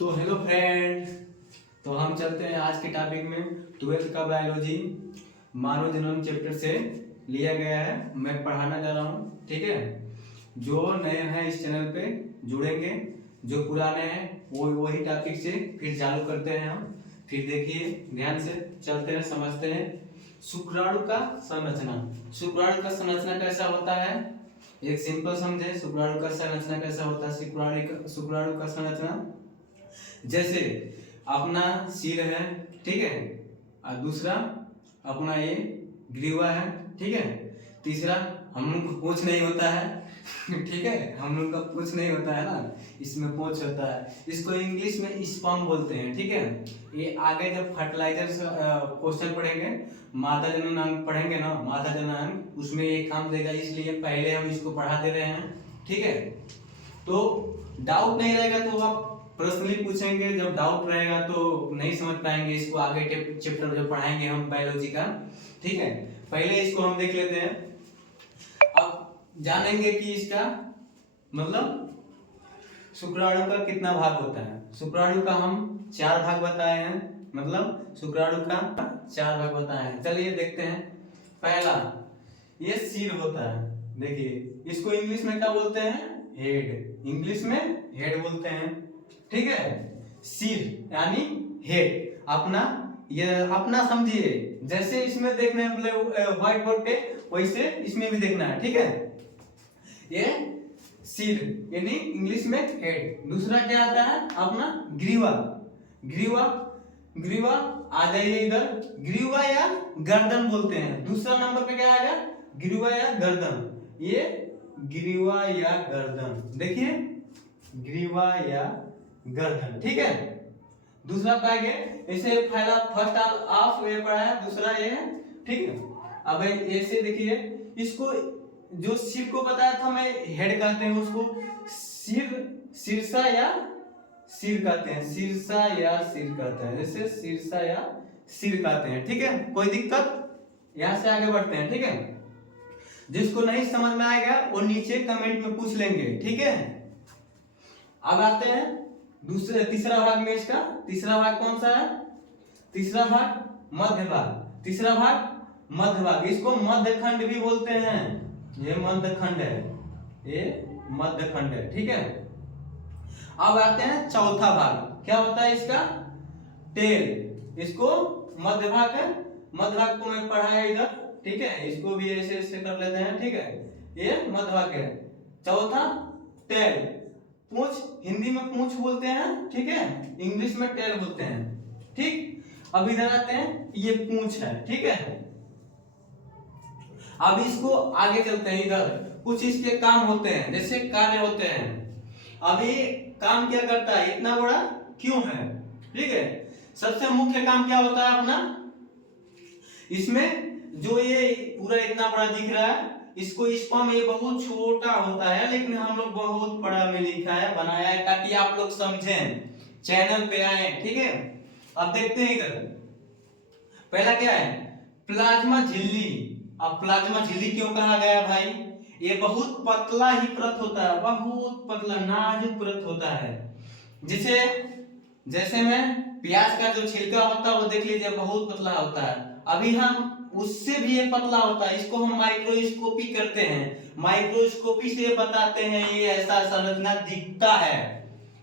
तो hello friend. तो हम चलते हैं आज के टॉपिक में। 12th का बायोलॉजी मानव जनम चैप्टर से लिया गया है, मैं पढ़ाना जा रहा हूँ। ठीक है, जो नए हैं इस चैनल पे जुड़ेंगे, जो पुराने हैं वो वही टॉपिक से फिर चालू करते हैं हम। फिर देखिए, ध्यान से चलते हैं, समझते हैं। शुक्राणु का संरचना। शुक्राणु का संरचना कैसा होता है, एक सिंपल समझे। शुक्राणु का संरचना कैसा होता है? शुक्राणु का संरचना जैसे अपना सिर है, ठीक है, और दूसरा अपना ये ग्रीवा है, ठीक है, तीसरा हम लोग को पूंछ नहीं होता है ठीक है, हम लोग का पूंछ नहीं होता है ना, इसमें पूंछ होता है। इसको इंग्लिश में स्पर्म बोलते हैं। ठीक है, ये आगे जब फर्टिलाइजर क्वेश्चन पढ़ेंगे, मादा जननांग पढ़ेंगे ना, मादा जननांग, उसमें ये काम देगा, इसलिए पहले हम इसको पढ़ा दे रहे हैं। ठीक है, तो डाउट नहीं रहेगा तो आप पर्सनली पूछेंगे, जब डाउट रहेगा तो नहीं समझ पाएंगे इसको, आगे चैप्टर जब पढ़ाएंगे हम बायोलॉजी का। ठीक है, पहले इसको हम देख लेते हैं। अब जानेंगे कि इसका मतलब शुक्राणु का कितना भाग होता है। शुक्राणु का हम 4 भाग बताए हैं, मतलब शुक्राणु का 4 भाग बताए हैं। चलिए देखते हैं। पहला, ये सिर होता है। देखिए, इसको इंग्लिश में क्या बोलते हैं? हेड। इंग्लिश में हेड बोलते हैं। ठीक है, सिर यानी हेड। अपना ये अपना समझिए, जैसे इसमें देखना है मतलब व्हाइट बोर्ड पे, वैसे इसमें भी देखना है। ठीक है, ये सिर यानी इंग्लिश में हेड। दूसरा क्या आता है? अपना ग्रीवा। ग्रीवा ग्रीवा आ जाइए इधर, ग्रीवा या गर्दन बोलते हैं। दूसरा नंबर पे क्या आएगा? ग्रीवा या गर्दन। ये ग्रीवा या गर्दन, देखिए, ग्रीवा या गर्दन। ठीक है, दूसरा पाएंगे ऐसे पहला फर्स्ट ऑफ ये पढ़ा है, दूसरा ये है। ठीक है, अब ऐसे देखिए, इसको जो सिर को बताया था मैं हेड कहते हैं, उसको शीर्षा या सिर कहते हैं। शीर्षा या सिर कहते हैं, जैसे शीर्षा या सिर कहते हैं। ठीक है, कोई दिक्कत? यहां से आगे बढ़ते हैं। ठीक है, जिसको नहीं समझ में आएगा वो नीचे कमेंट में पूछ लेंगे। ठीक है, अब आते हैं तीसरा भाग में। इसका तीसरा भाग कौन सा है? तीसरा भाग मध्य भाग। तीसरा भाग मध्य भाग, इसको मध्यखंड भी बोलते हैं। ये मध्यखंड है, ये मध्यखंड है। ठीक है, अब आते हैं चौथा भाग। क्या होता है इसका? टेल। इसको मध्य भाग है, मध्य भाग को मैं पढ़ाया इधर। ठीक है, इसको भी ऐसे ऐसे कर लेते हैं। ठीक है, ये मध्य भाग है। चौथा टेल, पूंछ, हिंदी में पूंछ बोलते हैं। ठीक है, इंग्लिश में टेल बोलते हैं। ठीक, अब इधर आते हैं, ये पूंछ है। ठीक है, अब इसको आगे चलते हैं। इधर कुछ इसके काम होते हैं, जैसे कार्य होते हैं। अभी काम क्या करता है, इतना बड़ा क्यों है? ठीक है, सबसे मुख्य काम क्या होता है अपना? इसमें जो ये पूरा इतना बड़ा दिख रहा है, इसको स्पर्म, ये बहुत छोटा होता है, लेकिन हम लोग बहुत बड़ा में लिखा है, बनाया है, ताकि आप लोग समझें, चैनल पे आए। ठीक है, अब देखते हैं इधर। पहला क्या है? प्लाज्मा झिल्ली। अब प्लाज्मा झिल्ली क्यों कहा गया भाई? ये बहुत पतला ही परत होता है, बहुत पतला नाजुक परत होता है। जैसे में प्याज का जो छिलका होता है वो देख लीजिए, बहुत पतला होता है। अभी हम उससे भी ये पतला होता है, इसको हम माइक्रोस्कोपी करते हैं, माइक्रोस्कोपी से बताते हैं ये ऐसा संरचना दिखता है,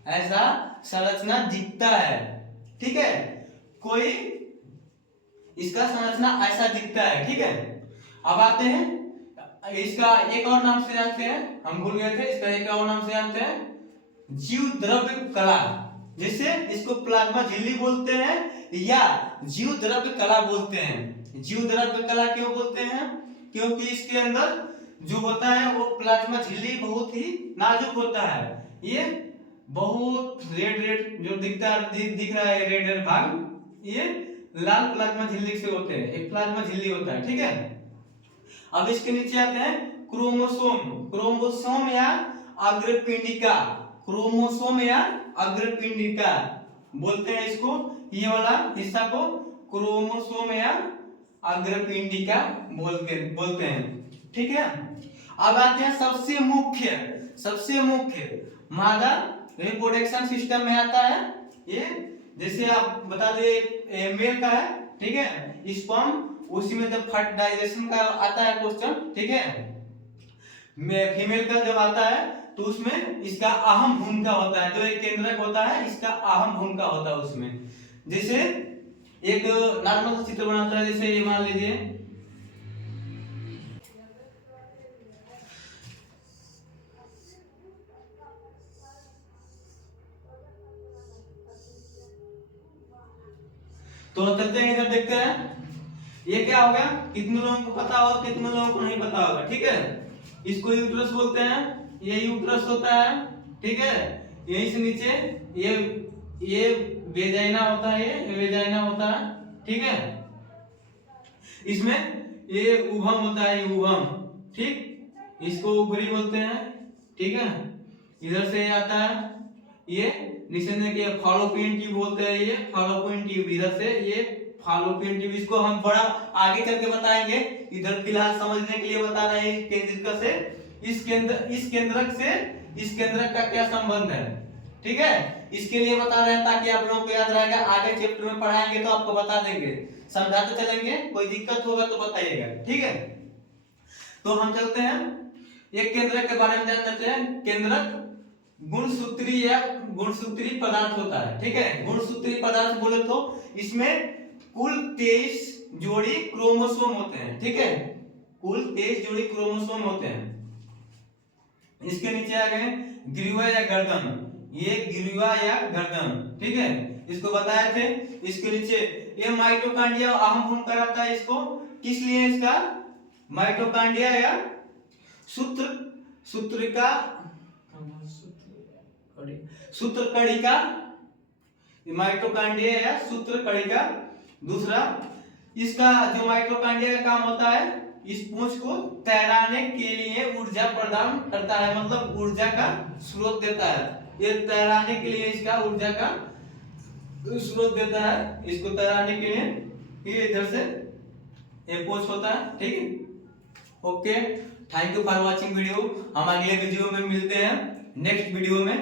ऐसा संरचना दिखता है। ठीक है, कोई इसका संरचना ऐसा दिखता है। ठीक है, अब आते हैं, इसका एक और नाम से जानते हैं, हम भूल गए थे, इसका एक और नाम से जानते हैं, जीव द्रव्य कला। जिसे इसको प्लाज्मा झिल्ली बोलते हैं या जीव द्रव्य कला बोलते हैं। जीव द्रव्य कला क्यों बोलते हैं? क्योंकि इसके अंदर जो होता है वो प्लाज्मा झिल्ली बहुत ही नाजुक होता है। ये बहुत रेड जो दिख रहा है, रेड भाग, ये लाल प्लाज्मा झिल्ली से होते हैं, एक प्लाज्मा झिल्ली होता है। ठीक है, अब इसके नीचे आते हैं क्रोमोसोम। क्रोमोसोम या अग्रपिंडिका, क्रोमोसोम या अग्रपिंडिका बोलते हैं इसको, ये वाला हिस्सा को क्रोमोसोम या अग्रपिंडिका बोलते हैं। ठीक है, अब आते हैं सबसे मुख्य मादा रिप्रोडक्शन सिस्टम में आता है ये जैसे आप बता दे मेल का है, ठीक है, स्पर्म, उसी में जब फर्टिलाइजेशन का आता है क्वेश्चन, ठीक है, फीमेल का जब आता है तो उसमें इसका अहम भूमिका होता है, जो एक केंद्रक होता है इसका अहम भूमिका होता है उसमें। जैसे एक नॉर्मल सा चित्र बनाता है, जैसे ये मान लीजिए तो चलते हैं इधर देखते हैं ये क्या होगा, कितने लोगों को पता होगा कितने लोगों को नहीं पता होगा, ठीक है। इसको यूट्रस बोलते हैं, ये यूट्रस होता है, ठीक है। यहीं से नीचे ये वेजाइना होता है, ये वेजाइना होता है, ठीक है। इसमें ये उभम होता है, ये उभम, ठीक, इसको उभरी बोलते हैं, ठीक है। इधर से आता है ये निशान के फॉलोपियन ट्यूब बोलते हैं, ये फॉलोपियन ट्यूब, इधर से ये फॉलोपियन ट्यूब, इसको हम बड़ा आगे चल के बताएंगे, इधर फिलहाल समझने के लिए बता रहे हैं केंद्रिका से इस केंद्रक से इस केंद्रक का क्या संबंध है, ठीक है, इसके लिए बता रहे हैं ताकि आप लोगों को याद रहेगा, आगे चैप्टर में पढ़ाएंगे तो आपको बता देंगे, समझाते चलेंगे, कोई दिक्कत होगा तो बताइएगा, ठीक है। तो हम चलते हैं एक केंद्रक के बारे में जान लेते हैं। केंद्रक गुणसूत्री या गुणसूत्री पदार्थ होता है, ठीक है। गुणसूत्री पदार्थ बोले तो इसमें कुल 23 जोड़ी क्रोमोसोम होते हैं, ठीक है, कुल 23 जोड़ी क्रोमोसोम होते हैं। इसके नीचे आ गए ग्रीवा या गर्दन, ये ग्रीवा या गर्दन, ठीक है, इसको बताए थे। इसके नीचे ये माइटोकांड्रिया अहम भूमिका रहता है, इसको किस लिए, इसका माइटोकांड्रिया या सूत्रकणिका, माइटोकांड्रिया या सूत्रकणिका। दूसरा इसका जो माइटोकांड्रिया का काम होता है, इस पूंछ को तैराने के लिए ऊर्जा प्रदान करता है, मतलब ऊर्जा का स्रोत देता है, ये तैराने के लिए इसका ऊर्जा का स्रोत देता है, इसको तैराने के लिए ये इधर से ये पूंछ होता है, ठीक है। Okay, thank you for watching video. हम अगले वीडियो में मिलते हैं, नेक्स्ट वीडियो में।